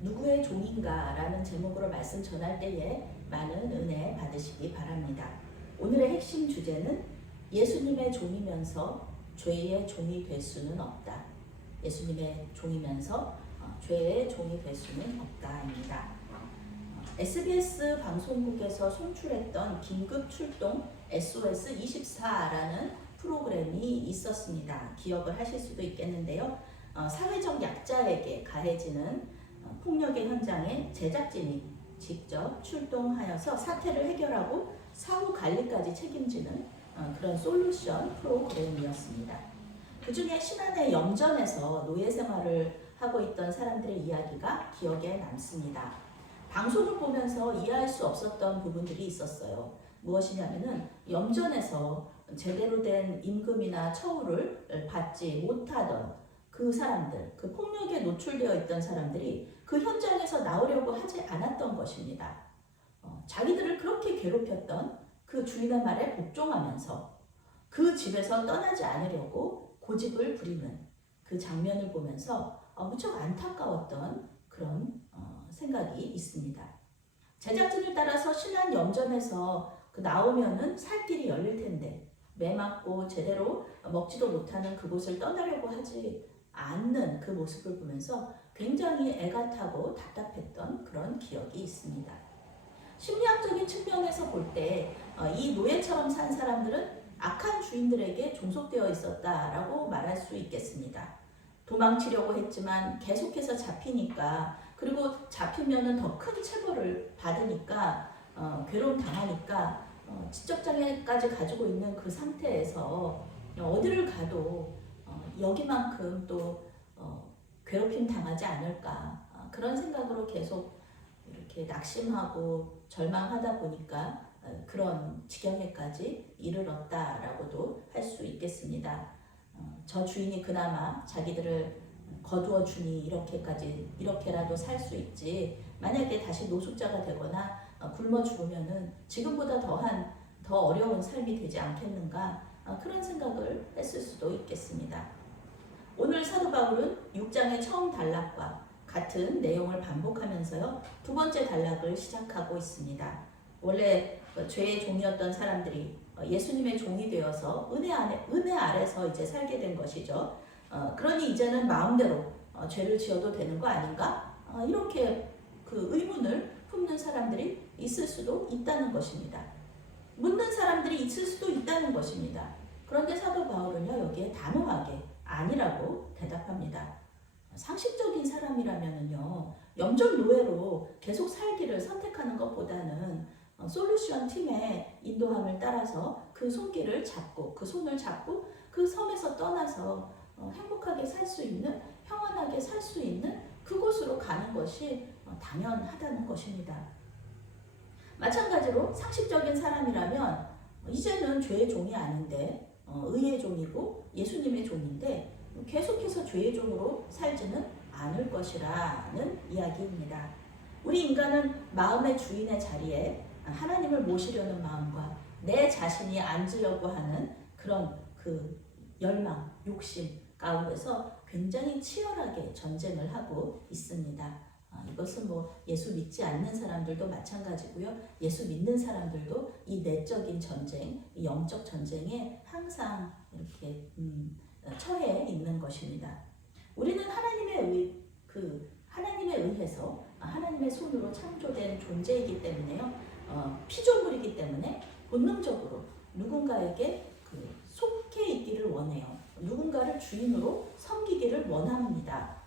누구의 종인가 라는 제목으로 말씀 전할 때에 많은 은혜 받으시기 바랍니다. 오늘의 핵심 주제는 예수님의 종이면서 죄의 종이 될 수는 없다. 예수님의 종이면서 죄의 종이 될 수는 없다입니다. SBS 방송국에서 송출했던 긴급 출동 SOS24라는 프로그램이 있었습니다. 기억을 하실 수도 있겠는데요. 사회적 약자에게 가해지는 폭력의 현장에 제작진이 직접 출동하여서 사태를 해결하고 사후 관리까지 책임지는 그런 솔루션 프로그램이었습니다. 그 중에 신안의 염전에서 노예 생활을 하고 있던 사람들의 이야기가 기억에 남습니다. 방송을 보면서 이해할 수 없었던 부분들이 있었어요. 무엇이냐면은 염전에서 제대로 된 임금이나 처우를 받지 못하던 그 사람들, 그 폭력에 노출되어 있던 사람들이 그 현장에서 나오려고 하지 않았던 것입니다. 자기들을 그렇게 괴롭혔던 그 주인의 말에 복종하면서 그 집에서 떠나지 않으려고 고집을 부리는 그 장면을 보면서 무척 안타까웠던 그런 생각이 있습니다. 제작진을 따라서 신안 염전에서 나오면은 살 길이 열릴 텐데 매 맞고 제대로 먹지도 못하는 그곳을 떠나려고 하지 않는 그 모습을 보면서 굉장히 애가 타고 답답했던 그런 기억이 있습니다. 심리학적인 측면에서 볼 때 이 노예처럼 산 사람들은 악한 주인들에게 종속되어 있었다라고 말할 수 있겠습니다. 도망치려고 했지만 계속해서 잡히니까, 그리고 잡히면은 더 큰 체벌을 받으니까 괴로움 당하니까 지적장애까지 가지고 있는 그 상태에서 어디를 가도 여기만큼 또 괴롭힘 당하지 않을까, 그런 생각으로 계속 이렇게 낙심하고 절망하다 보니까 그런 지경에까지 이르렀다라고도 할 수 있겠습니다. 저 주인이 그나마 자기들을 거두어 주니 이렇게라도 살 수 있지, 만약에 다시 노숙자가 되거나 굶어 죽으면은 지금보다 더 어려운 삶이 되지 않겠는가, 그런 생각을 했을 수도 있겠습니다. 오늘 사도 바울은 6장의 처음 단락과 같은 내용을 반복하면서요, 두 번째 단락을 시작하고 있습니다. 원래 죄의 종이었던 사람들이 예수님의 종이 되어서 은혜 아래서 이제 살게 된 것이죠. 그러니 이제는 마음대로 죄를 지어도 되는 거 아닌가? 이렇게 그 의문을 품는 사람들이 있을 수도 있다는 것입니다. 묻는 사람들이 있을 수도 있다는 것입니다. 그런데 사도 바울은요, 여기에 단호하게 아니라고 대답합니다. 상식적인 사람이라면요, 염전 노예로 계속 살기를 선택하는 것보다는 솔루션 팀의 인도함을 따라서 그 손길을 잡고, 그 손을 잡고 그 섬에서 떠나서 행복하게 살 수 있는, 평안하게 살 수 있는 그곳으로 가는 것이 당연하다는 것입니다. 마찬가지로 상식적인 사람이라면 이제는 죄의 종이 아닌데 의의 종이고 예수님의 종인데 계속해서 죄의 종으로 살지는 않을 것이라는 이야기입니다. 우리 인간은 마음의 주인의 자리에 하나님을 모시려는 마음과 내 자신이 앉으려고 하는 그런 그 열망, 욕심 가운데서 굉장히 치열하게 전쟁을 하고 있습니다. 이것은 예수 믿지 않는 사람들도 마찬가지고요. 예수 믿는 사람들도 이 내적인 전쟁, 이 영적 전쟁에 항상 이렇게 처해 있는 것입니다. 우리는 하나님에 의해서 하나님의 손으로 창조된 존재이기 때문에요. 피조물이기 때문에 본능적으로 누군가에게 속해 있기를 원해요. 누군가를 주인으로 섬기기를 원합니다.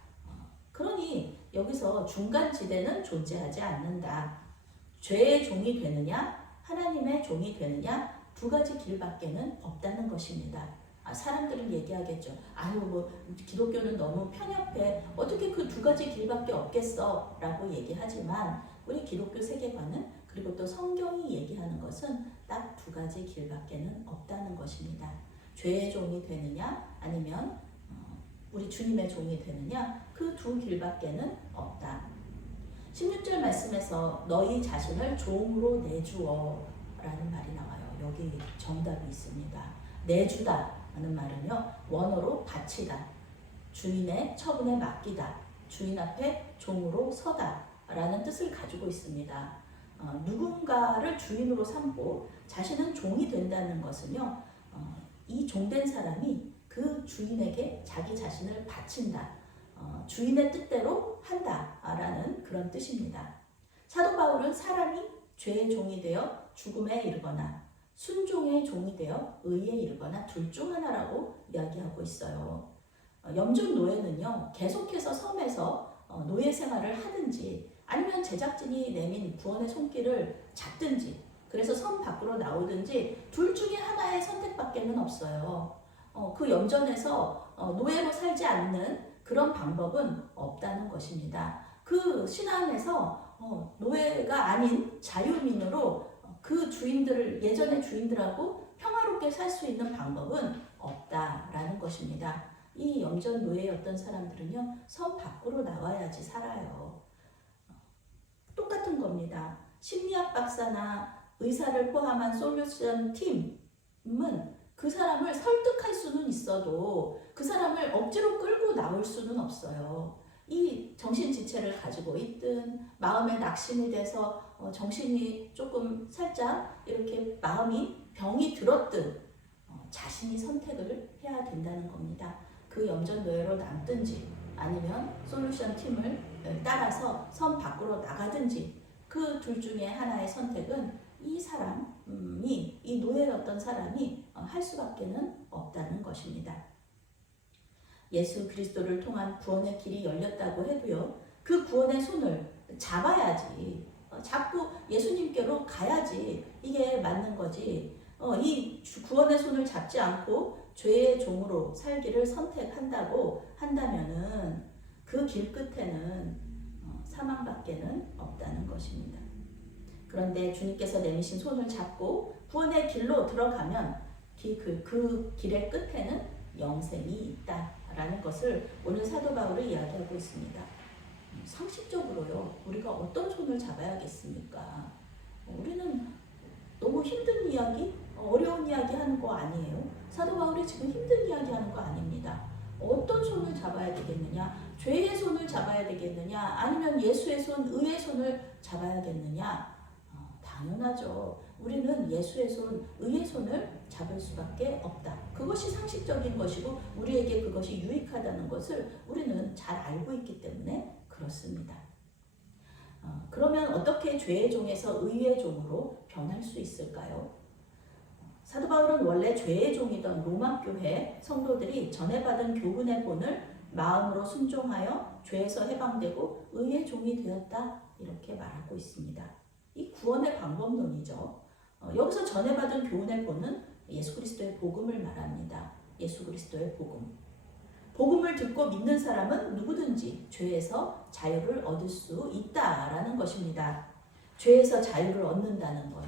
그러니 여기서 중간지대는 존재하지 않는다. 죄의 종이 되느냐, 하나님의 종이 되느냐, 두 가지 길밖에는 없다는 것입니다. 사람들은 얘기하겠죠. 기독교는 너무 편협해. 어떻게 그 두 가지 길밖에 없겠어? 라고 얘기하지만 우리 기독교 세계관은, 그리고 또 성경이 얘기하는 것은 딱 두 가지 길밖에는 없다는 것입니다. 죄의 종이 되느냐, 아니면 우리 주님의 종이 되느냐, 그 두 길밖에는 없다. 16절 말씀에서 너희 자신을 종으로 내주어 라는 말이 나와요. 여기 정답이 있습니다. 내주다 하는 말은요, 원어로 바치다, 주인의 처분에 맡기다, 주인 앞에 종으로 서다라는 뜻을 가지고 있습니다. 누군가를 주인으로 삼고 자신은 종이 된다는 것은요, 이 종된 사람이 그 주인에게 자기 자신을 바친다, 주인의 뜻대로 한다라는 그런 뜻입니다. 사도 바울은 사람이 죄의 종이 되어 죽음에 이르거나 순종의 종이 되어 의에 이르거나 둘 중 하나라고 이야기하고 있어요. 염전 노예는요, 계속해서 섬에서 노예 생활을 하든지 아니면 제작진이 내민 구원의 손길을 잡든지 그래서 섬 밖으로 나오든지 둘 중에 하나의 선택밖에는 없어요. 그 염전에서 노예로 살지 않는 그런 방법은 없다는 것입니다. 그 신앙에서 노예가 아닌 자유민으로 그 주인들을 예전의 주인들하고 평화롭게 살 수 있는 방법은 없다라는 것입니다. 이 염전 노예였던 사람들은요, 섬 밖으로 나와야지 살아요. 똑같은 겁니다. 심리학 박사나 의사를 포함한 솔루션 팀은 그 사람을 설득할 수는 있어도 그 사람을 억지로 끌고 나올 수는 없어요. 이 정신지체를 가지고 있든 마음에 낙심이 돼서 정신이 조금 살짝 이렇게 마음이 병이 들었든 자신이 선택을 해야 된다는 겁니다. 그 염전노예로 남든지 아니면 솔루션 팀을 따라서 섬 밖으로 나가든지 그 둘 중에 하나의 선택은 이 사람이, 이 노예였던 사람이 할 수밖에는 없다는 것입니다. 예수 그리스도를 통한 구원의 길이 열렸다고 해도요, 그 구원의 손을 잡아야지, 잡고 예수님께로 가야지 이게 맞는 거지. 이 구원의 손을 잡지 않고 죄의 종으로 살기를 선택한다고 한다면은 그 길 끝에는 사망밖에는 없다는 것입니다. 그런데 주님께서 내미신 손을 잡고 구원의 길로 들어가면 그 길의 끝에는 영생이 있다라는 것을 오늘 사도 바울이 이야기하고 있습니다. 상식적으로요, 우리가 어떤 손을 잡아야겠습니까? 우리는 너무 힘든 이야기, 어려운 이야기 하는 거 아니에요? 사도 바울이 지금 힘든 이야기 하는 거 아닙니다. 어떤 손을 잡아야 되겠느냐? 죄의 손을 잡아야 되겠느냐? 아니면 예수의 손, 의의 손을 잡아야겠느냐? 당연하죠. 우리는 예수의 손, 의의 손을 잡을 수밖에 없다. 그것이 상식적인 것이고 우리에게 그것이 유익하다는 것을 우리는 잘 알고 있기 때문에 그렇습니다. 그러면 어떻게 죄의 종에서 의의 종으로 변할 수 있을까요? 사도 바울은 원래 죄의 종이던 로마 교회 성도들이 전해받은 교훈의 본을 마음으로 순종하여 죄에서 해방되고 의의 종이 되었다, 이렇게 말하고 있습니다. 이 구원의 방법론이죠. 여기서 전해받은 교훈의 본은 예수 그리스도의 복음을 말합니다. 예수 그리스도의 복음. 복음을 듣고 믿는 사람은 누구든지 죄에서 자유를 얻을 수 있다라는 것입니다. 죄에서 자유를 얻는다는 것,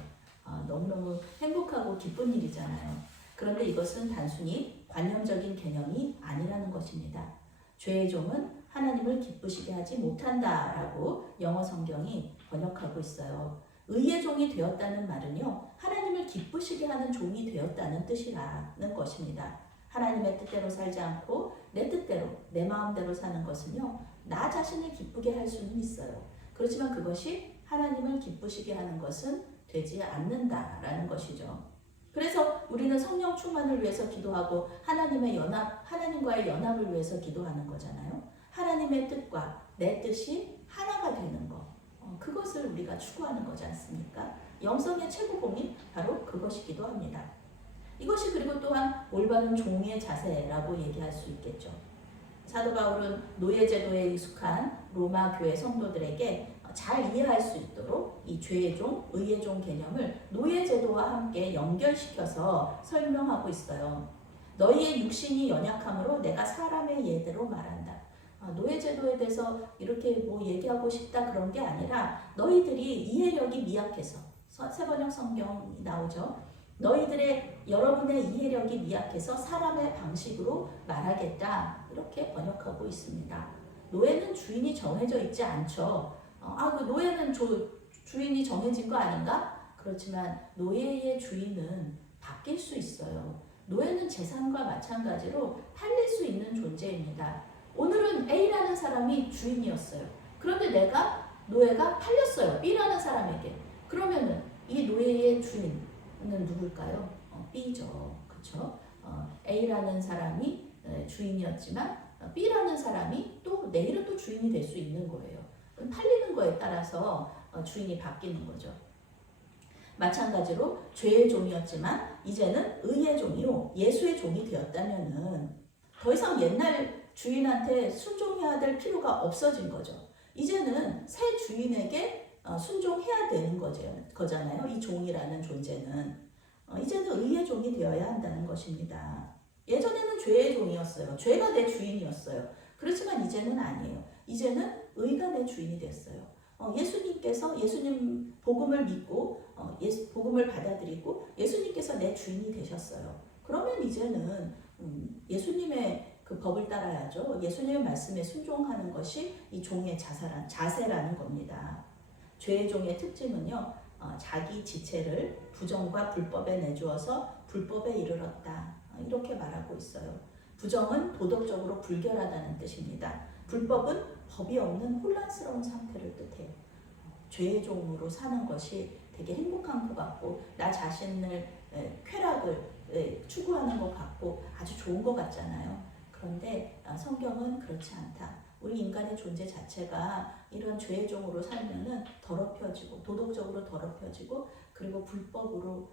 너무너무 행복하고 기쁜 일이잖아요. 그런데 이것은 단순히 관념적인 개념이 아니라는 것입니다. 죄의 종은 하나님을 기쁘시게 하지 못한다라고 영어 성경이 번역하고 있어요. 의의 종이 되었다는 말은요, 하나님을 기쁘시게 하는 종이 되었다는 뜻이라는 것입니다. 하나님의 뜻대로 살지 않고 내 뜻대로, 내 마음대로 사는 것은요, 나 자신을 기쁘게 할 수는 있어요. 그렇지만 그것이 하나님을 기쁘시게 하는 것은 되지 않는다라는 것이죠. 그래서 우리는 성령 충만을 위해서 기도하고 하나님과의 연합을 위해서 기도하는 거잖아요. 하나님의 뜻과 내 뜻이 하나가 되는 것, 그것을 우리가 추구하는 거지 않습니까? 영성의 최고봉이 바로 그것이기도 합니다. 이것이 그리고 또한 올바른 종의 자세라고 얘기할 수 있겠죠. 사도 바울은 노예제도에 익숙한 로마 교회 성도들에게 잘 이해할 수 있도록 이 죄의 종, 의의 종 개념을 노예제도와 함께 연결시켜서 설명하고 있어요. 너희의 육신이 연약함으로 내가 사람의 예대로 말한다. 노예제도에 대해서 이렇게 얘기하고 싶다 그런 게 아니라 너희들이 이해력이 미약해서, 세번역 성경이 나오죠. 여러분의 이해력이 미약해서 사람의 방식으로 말하겠다, 이렇게 번역하고 있습니다. 노예는 주인이 정해져 있지 않죠. 그 노예는 주인이 정해진 거 아닌가? 그렇지만 노예의 주인은 바뀔 수 있어요. 노예는 재산과 마찬가지로 팔릴 수 있는 존재입니다. 오늘은 A라는 사람이 주인이었어요. 그런데 내가 노예가 팔렸어요. B라는 사람에게. 그러면은 이 노예의 주인은 누굴까요? B죠. 그렇죠? A라는 사람이 주인이었지만 B라는 사람이 또 내일은 또 주인이 될 수 있는 거예요. 팔리는 거에 따라서 주인이 바뀌는 거죠. 마찬가지로 죄의 종이었지만 이제는 의의 종이요 예수의 종이 되었다면은 더 이상 옛날 주인한테 순종해야 될 필요가 없어진 거죠. 이제는 새 주인에게 순종해야 되는 거잖아요. 이 종이라는 존재는 이제는 의의 종이 되어야 한다는 것입니다. 예전에는 죄의 종이었어요. 죄가 내 주인이었어요. 그렇지만 이제는 아니에요. 이제는 의가 내 주인이 됐어요. 예수님께서 예수님 복음을 믿고 복음을 받아들이고 예수님께서 내 주인이 되셨어요. 그러면 이제는 예수님의 그 법을 따라야죠. 예수님의 말씀에 순종하는 것이 이 종의 자세라는 겁니다. 죄의 종의 특징은요. 자기 지체를 부정과 불법에 내주어서 불법에 이르렀다. 이렇게 말하고 있어요. 부정은 도덕적으로 불결하다는 뜻입니다. 불법은 법이 없는 혼란스러운 상태를 뜻해요. 죄의 종으로 사는 것이 되게 행복한 것 같고 나 자신을 쾌락을 추구하는 것 같고 아주 좋은 것 같잖아요. 그런데 성경은 그렇지 않다. 우리 인간의 존재 자체가 이런 죄의 종으로 살면은 더럽혀지고 도덕적으로 더럽혀지고 그리고 불법으로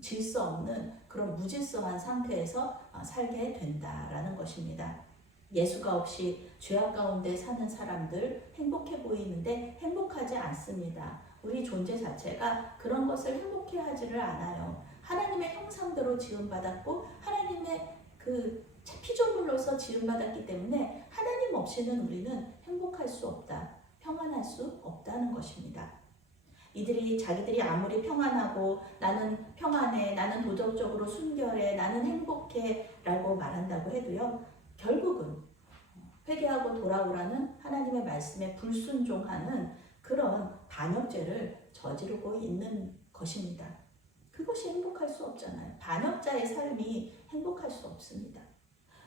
질서 없는 그런 무질서한 상태에서 살게 된다라는 것입니다. 예수가 없이 죄악 가운데 사는 사람들 행복해 보이는데 행복하지 않습니다. 우리 존재 자체가 그런 것을 행복해 하지를 않아요. 하나님의 형상대로 지음받았고 하나님의 그 피조물로서 지음받았기 때문에 하나님 없이는 우리는 행복할 수 없다. 평안할 수 없다는 것입니다. 이들이 자기들이 아무리 평안하고 나는 평안해, 나는 도덕적으로 순결해, 나는 행복해 라고 말한다고 해도요. 결국은 회개하고 돌아오라는 하나님의 말씀에 불순종하는 그런 반역죄를 저지르고 있는 것입니다. 그것이 행복할 수 없잖아요. 반역자의 삶이 행복할 수 없습니다.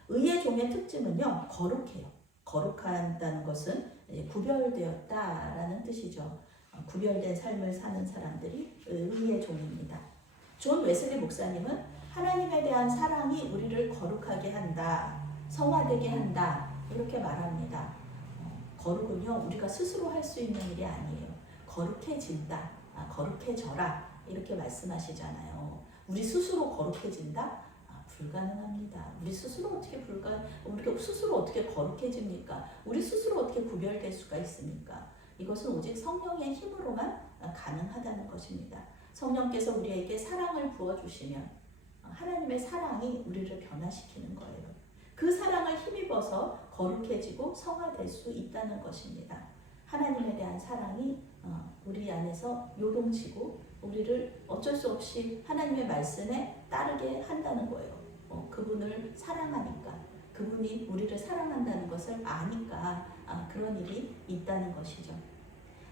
의의 종의 특징은요. 거룩해요. 거룩하다는 것은 구별되었다라는 뜻이죠. 구별된 삶을 사는 사람들이 의의 종입니다. 존 웨슬리 목사님은 하나님에 대한 사랑이 우리를 거룩하게 한다, 성화되게 한다 이렇게 말합니다. 거룩은요 우리가 스스로 할 수 있는 일이 아니에요. 거룩해진다, 거룩해져라 이렇게 말씀하시잖아요. 우리 스스로 거룩해진다? 불가능합니다. 우리 스스로 어떻게 거룩해집니까? 우리 스스로 어떻게 구별될 수가 있습니까? 이것은 오직 성령의 힘으로만 가능하다는 것입니다. 성령께서 우리에게 사랑을 부어주시면 하나님의 사랑이 우리를 변화시키는 거예요. 그 사랑을 힘입어서 거룩해지고 성화될 수 있다는 것입니다. 하나님에 대한 사랑이 우리 안에서 요동치고 우리를 어쩔 수 없이 하나님의 말씀에 따르게 한다는 거예요. 그분을 사랑하니까, 그분이 우리를 사랑한다는 것을 아니까 그런 일이 있다는 것이죠.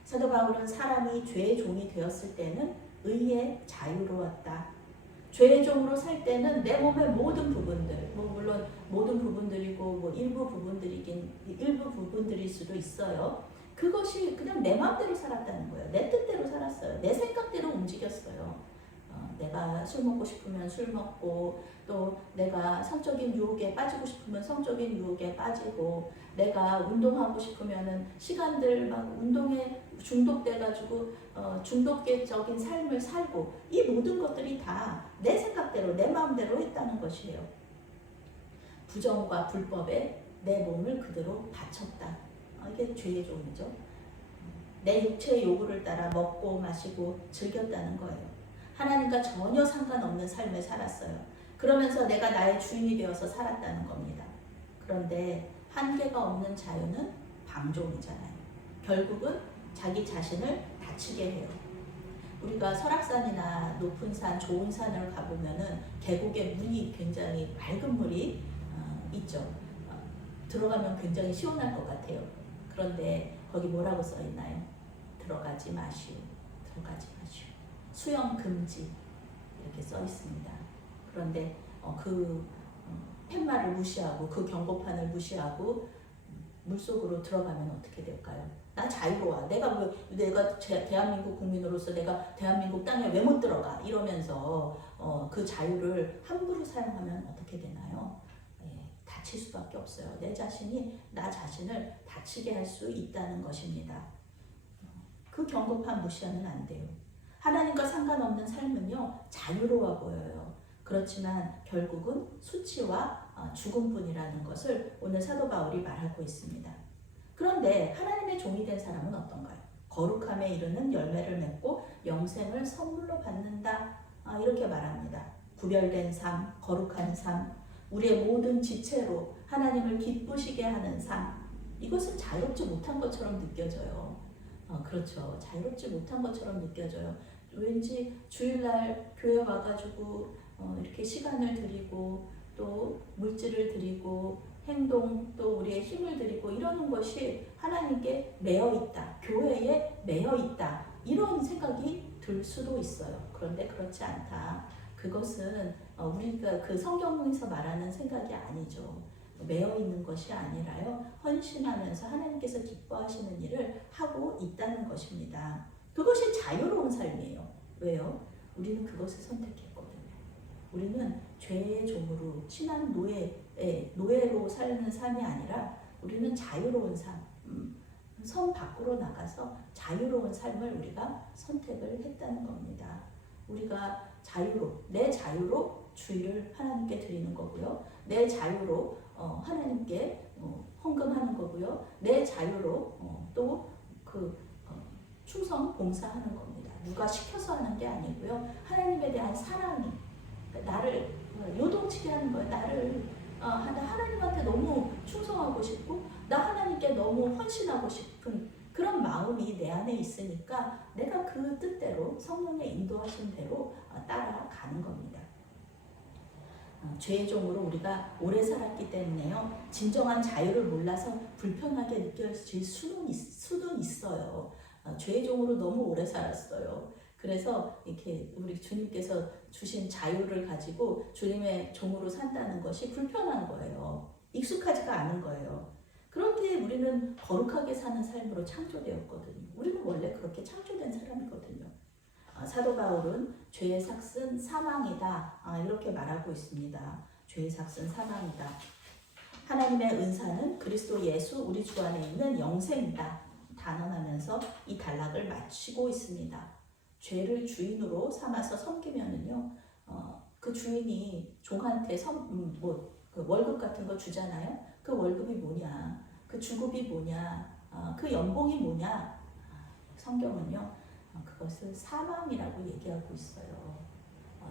사도 바울은 사람이 죄의 종이 되었을 때는 의에 자유로웠다. 죄의 종으로 살 때는 내 몸의 모든 부분들, 물론 모든 부분들이고 일부 부분들일 수도 있어요. 그것이 그냥 내 마음대로 살았다는 거예요. 내 뜻대로 살았어요. 내 생각대로 움직였어요. 내가 술 먹고 싶으면 술 먹고, 또 내가 성적인 유혹에 빠지고 싶으면 성적인 유혹에 빠지고, 내가 운동하고 싶으면은 시간들 막 운동에 중독돼가지고 중독적인 삶을 살고, 이 모든 것들이 다 내 생각대로 내 마음대로 했다는 것이에요. 부정과 불법에 내 몸을 그대로 바쳤다. 이게 죄의 종이죠. 내 육체의 요구를 따라 먹고 마시고 즐겼다는 거예요. 하나님과 전혀 상관없는 삶을 살았어요. 그러면서 내가 나의 주인이 되어서 살았다는 겁니다. 그런데 한계가 없는 자유는 방종이잖아요. 결국은 자기 자신을 다치게 해요. 우리가 설악산이나 높은 산, 좋은 산을 가보면은 계곡에 물이 굉장히 맑은 물이 있죠. 들어가면 굉장히 시원할 것 같아요. 그런데 거기 뭐라고 써 있나요? 들어가지 마시오. 들어가지 마시오. 수영 금지 이렇게 써 있습니다. 그런데 그 팻말을 무시하고 그 경고판을 무시하고 물속으로 들어가면 어떻게 될까요? 나 자유로워. 내가 대한민국 국민으로서 내가 대한민국 땅에 왜 못 들어가? 이러면서 그 자유를 함부로 사용하면 어떻게 되나요? 예, 다칠 수밖에 없어요. 내 자신이 나 자신을 다치게 할 수 있다는 것입니다. 그 경고판 무시하면 안 돼요. 하나님과 상관없는 삶은요, 자유로워 보여요. 그렇지만 결국은 수치와 죽음뿐이라는 것을 오늘 사도 바울이 말하고 있습니다. 그런데 하나님의 종이 된 사람은 어떤가요? 거룩함에 이르는 열매를 맺고 영생을 선물로 받는다. 이렇게 말합니다. 구별된 삶, 거룩한 삶, 우리의 모든 지체로 하나님을 기쁘시게 하는 삶. 이것은 자유롭지 못한 것처럼 느껴져요. 그렇죠. 자유롭지 못한 것처럼 느껴져요. 왠지 주일날 교회 와가지고 이렇게 시간을 드리고 또 물질을 드리고 행동 또 우리의 힘을 드리고 이러는 것이 하나님께 매여 있다. 교회에 매여 있다. 이런 생각이 들 수도 있어요. 그런데 그렇지 않다. 그것은 우리가 그 성경에서 말하는 생각이 아니죠. 매여 있는 것이 아니라요. 헌신하면서 하나님께서 기뻐하시는 일을 하고 있다는 것입니다. 그것이 자유로운 삶이에요. 왜요? 우리는 그것을 선택했거든요. 우리는 죄의 종으로 친한 노예로 사는 삶이 아니라 우리는 자유로운 삶, 성 밖으로 나가서 자유로운 삶을 우리가 선택을 했다는 겁니다. 우리가 내 자유로 주일을 하나님께 드리는 거고요. 내 자유로 하나님께 헌금하는 거고요. 내 자유로 또 충성 봉사하는 겁니다. 누가 시켜서 하는 게 아니고요. 하나님에 대한 사랑이 나를 요동치게 하는 거예요. 나 하나님한테 너무 충성하고 싶고 나 하나님께 너무 헌신하고 싶은 그런 마음이 내 안에 있으니까 내가 그 뜻대로 성령의 인도하신 대로 따라가는 겁니다. 죄의 종으로 우리가 오래 살았기 때문에요. 진정한 자유를 몰라서 불편하게 느껴질 수도 있어요. 죄의 종으로 너무 오래 살았어요. 그래서 이렇게 우리 주님께서 주신 자유를 가지고 주님의 종으로 산다는 것이 불편한 거예요. 익숙하지가 않은 거예요. 그런데 우리는 거룩하게 사는 삶으로 창조되었거든요. 우리는 원래 그렇게 창조된 사람이거든요. 사도 바울은 죄의 삭은 사망이다. 이렇게 말하고 있습니다. 죄의 삭은 사망이다. 하나님의 은사는 그리스도 예수 우리 주 안에 있는 영생이다. 단언하면서 이 단락을 마치고 있습니다. 죄를 주인으로 삼아서 섬기면은요, 그 주인이 종한테 그 월급 같은 거 주잖아요. 그 월급이 뭐냐, 그 주급이 뭐냐, 그 연봉이 뭐냐. 성경은요, 그것을 사망이라고 얘기하고 있어요.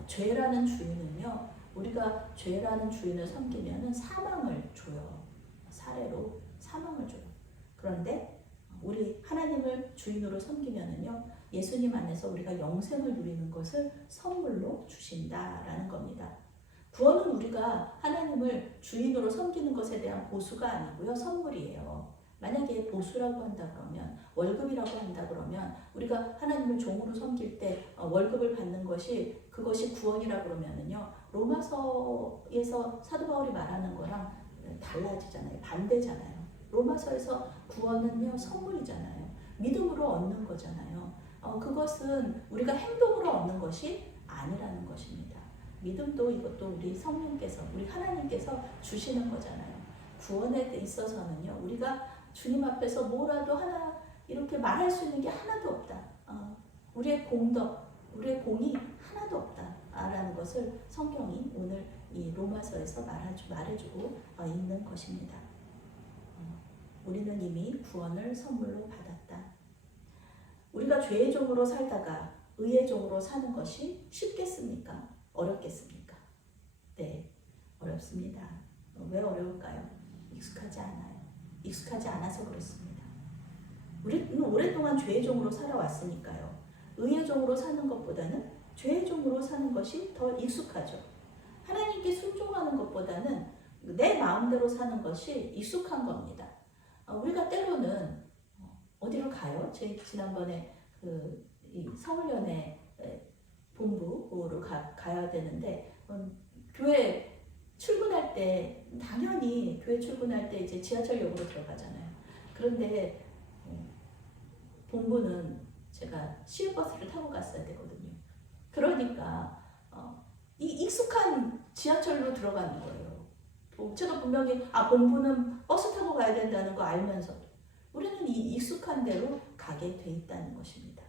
죄라는 주인은요, 우리가 죄라는 주인을 섬기면은 사망을 줘요. 사례로 사망을 줘요. 그런데 우리 하나님을 주인으로 섬기면은요, 예수님 안에서 우리가 영생을 누리는 것을 선물로 주신다라는 겁니다. 구원은 우리가 하나님을 주인으로 섬기는 것에 대한 보수가 아니고요, 선물이에요. 만약에 보수라고 한다 그러면, 월급이라고 한다 그러면, 우리가 하나님을 종으로 섬길 때 월급을 받는 그것이 구원이라 그러면은요, 로마서에서 사도 바울이 말하는 거랑 달라지잖아요. 반대잖아요. 로마서에서 구원은요, 선물이잖아요. 믿음으로 얻는 거잖아요. 그것은 우리가 행동으로 얻는 것이 아니라는 것입니다. 믿음도 이것도 우리 성령께서, 우리 하나님께서 주시는 거잖아요. 구원에 있어서는요, 우리가 주님 앞에서 뭐라도 하나 이렇게 말할 수 있는 게 하나도 없다. 우리의 공덕, 우리의 공이 하나도 없다. 라는 것을 성경이 오늘 이 로마서에서 말해주고 있는 것입니다. 우리는 이미 구원을 선물로 받았다. 우리가 죄의 종으로 살다가 의의 종으로 사는 것이 쉽겠습니까? 어렵겠습니까? 네, 어렵습니다. 왜 어려울까요? 익숙하지 않아요. 익숙하지 않아서 그렇습니다. 우리는 오랫동안 죄의 종으로 살아왔으니까요. 의의 종으로 사는 것보다는 죄의 종으로 사는 것이 더 익숙하죠. 하나님께 순종하는 것보다는 내 마음대로 사는 것이 익숙한 겁니다. 우리가 때로는 어디로 가요? 지난번에 이 서울연회 본부로 가야 되는데 교회 출근할 때 당연히 교회 출근할 때 이제 지하철역으로 들어가잖아요. 그런데 본부는 제가 시외버스를 타고 갔어야 되거든요. 그러니까 이 익숙한 지하철로 들어가는 거예요. 제가 분명히 본부는 버스 타고 가야 된다는 거 알면서도 우리는 이 익숙한 대로 가게 돼 있다는 것입니다.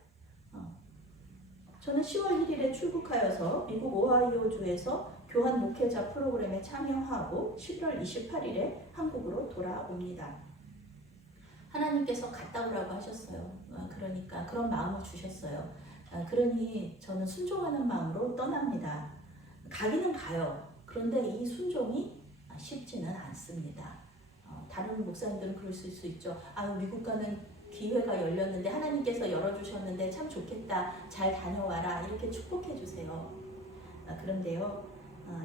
저는 10월 1일에 출국하여서 미국 오하이오주에서 교환 목회자 프로그램에 참여하고 11월 28일에 한국으로 돌아옵니다. 하나님께서 갔다 오라고 하셨어요. 그러니까 그런 마음을 주셨어요. 그러니 저는 순종하는 마음으로 떠납니다. 가기는 가요. 그런데 이 순종이 쉽지는 않습니다. 다른 목사님들은 그럴 수 있죠. 미국 가는 기회가 열렸는데 하나님께서 열어주셨는데 참 좋겠다. 잘 다녀와라. 이렇게 축복해 주세요. 그런데요.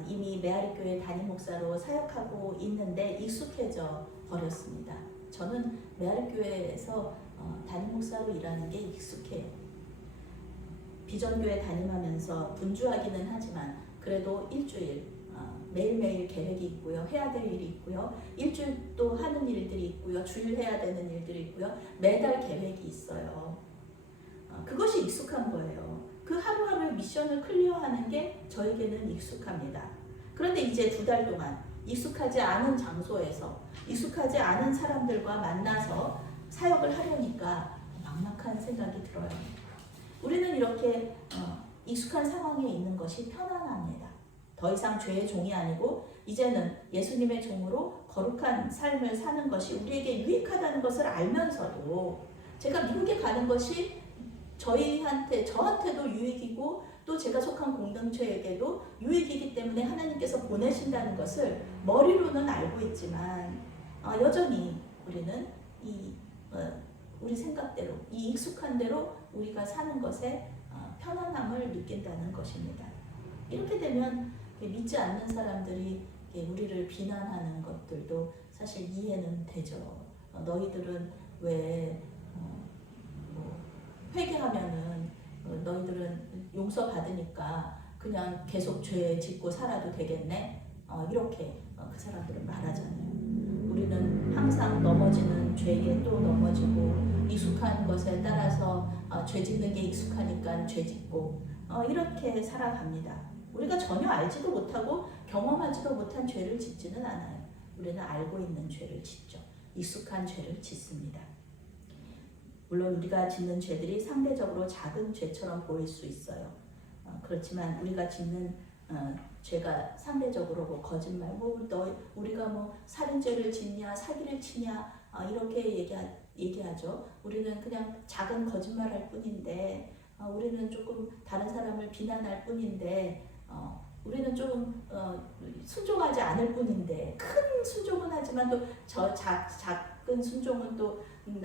이미 메아리 교회 담임 목사로 사역하고 있는데 익숙해져 버렸습니다. 저는 메아리 교회에서 담임 목사로 일하는 게 익숙해요. 비전교회 다ним하면서 분주하기는 하지만 그래도 일주일 매일매일 계획이 있고요. 해야 될 일이 있고요. 일주일 또 하는 일들이 있고요. 주일 해야 되는 일들이 있고요. 매달 계획이 있어요. 그것이 익숙한 거예요. 그 하루하루의 미션을 클리어하는 게 저에게는 익숙합니다. 그런데 이제 2달 동안 익숙하지 않은 장소에서 익숙하지 않은 사람들과 만나서 사역을 하려니까 막막한 생각이 들어요. 우리는 이렇게 익숙한 상황에 있는 것이 편안합니다. 더 이상 죄의 종이 아니고 이제는 예수님의 종으로 거룩한 삶을 사는 것이 우리에게 유익하다는 것을 알면서도 제가 미국에 가는 것이 저한테도 유익이고 또 제가 속한 공동체에게도 유익이기 때문에 하나님께서 보내신다는 것을 머리로는 알고 있지만 여전히 우리는 우리 생각대로 이 익숙한 대로 우리가 사는 것에 편안함을 느낀다는 것입니다. 이렇게 되면 믿지 않는 사람들이 우리를 비난하는 것들도 사실 이해는 되죠. 너희들은 왜 회개하면은 너희들은 용서받으니까 그냥 계속 죄 짓고 살아도 되겠네? 이렇게 그 사람들은 말하잖아요. 우리는 항상 넘어지는 죄에 또 넘어지고 익숙한 것에 따라서 죄 짓는 게 익숙하니까 죄 짓고 이렇게 살아갑니다. 우리가 전혀 알지도 못하고 경험하지도 못한 죄를 짓지는 않아요. 우리는 알고 있는 죄를 짓죠. 익숙한 죄를 짓습니다. 물론 우리가 짓는 죄들이 상대적으로 작은 죄처럼 보일 수 있어요. 그렇지만 우리가 짓는 죄가 상대적으로 거짓말, 우리가 살인죄를 짓냐, 사기를 치냐 이렇게 얘기하죠. 우리는 그냥 작은 거짓말할 뿐인데, 우리는 조금 다른 사람을 비난할 뿐인데, 우리는 좀 순종하지 않을 뿐인데, 큰 순종은 하지만 또 작은 순종은 또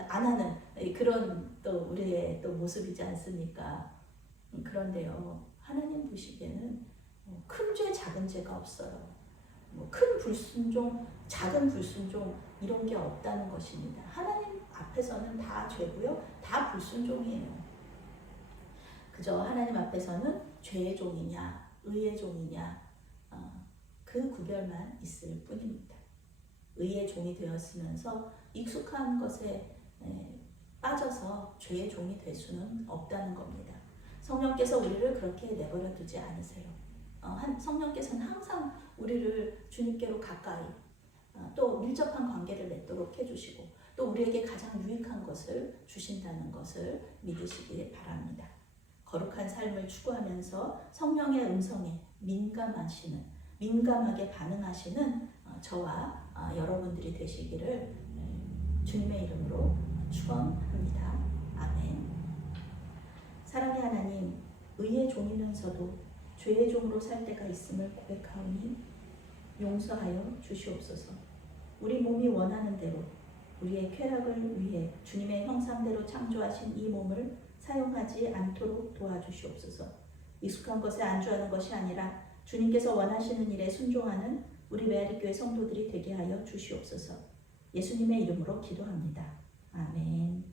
안 하는 그런 또 우리의 또 모습이지 않습니까? 그런데요, 하나님 보시기에는 큰 죄, 작은 죄가 없어요. 큰 불순종, 작은 불순종 이런 게 없다는 것입니다. 하나님 앞에서는 다 죄고요, 다 불순종이에요. 그저 하나님 앞에서는 죄의 종이냐, 의의 종이냐 그 구별만 있을 뿐입니다. 의의 종이 되었으면서 익숙한 것에 빠져서 죄의 종이 될 수는 없다는 겁니다. 성령께서 우리를 그렇게 내버려 두지 않으세요. 성령께서는 항상 우리를 주님께로 가까이 또 밀접한 관계를 맺도록 해주시고 또 우리에게 가장 유익한 것을 주신다는 것을 믿으시길 바랍니다. 거룩한 삶을 추구하면서 성령의 음성에 민감하게 반응하시는 저와 여러분들이 되시기를 주님의 이름으로 축원합니다. 아멘. 사랑의 하나님, 의의 종이면서도 죄의 종으로 살 때가 있음을 고백하오니 용서하여 주시옵소서. 우리 몸이 원하는 대로 우리의 쾌락을 위해 주님의 형상대로 창조하신 이 몸을 사용하지 않도록 도와주시옵소서. 익숙한 것에 안주하는 것이 아니라 주님께서 원하시는 일에 순종하는 우리 메아리교회 성도들이 되게 하여 주시옵소서. 예수님의 이름으로 기도합니다. 아멘.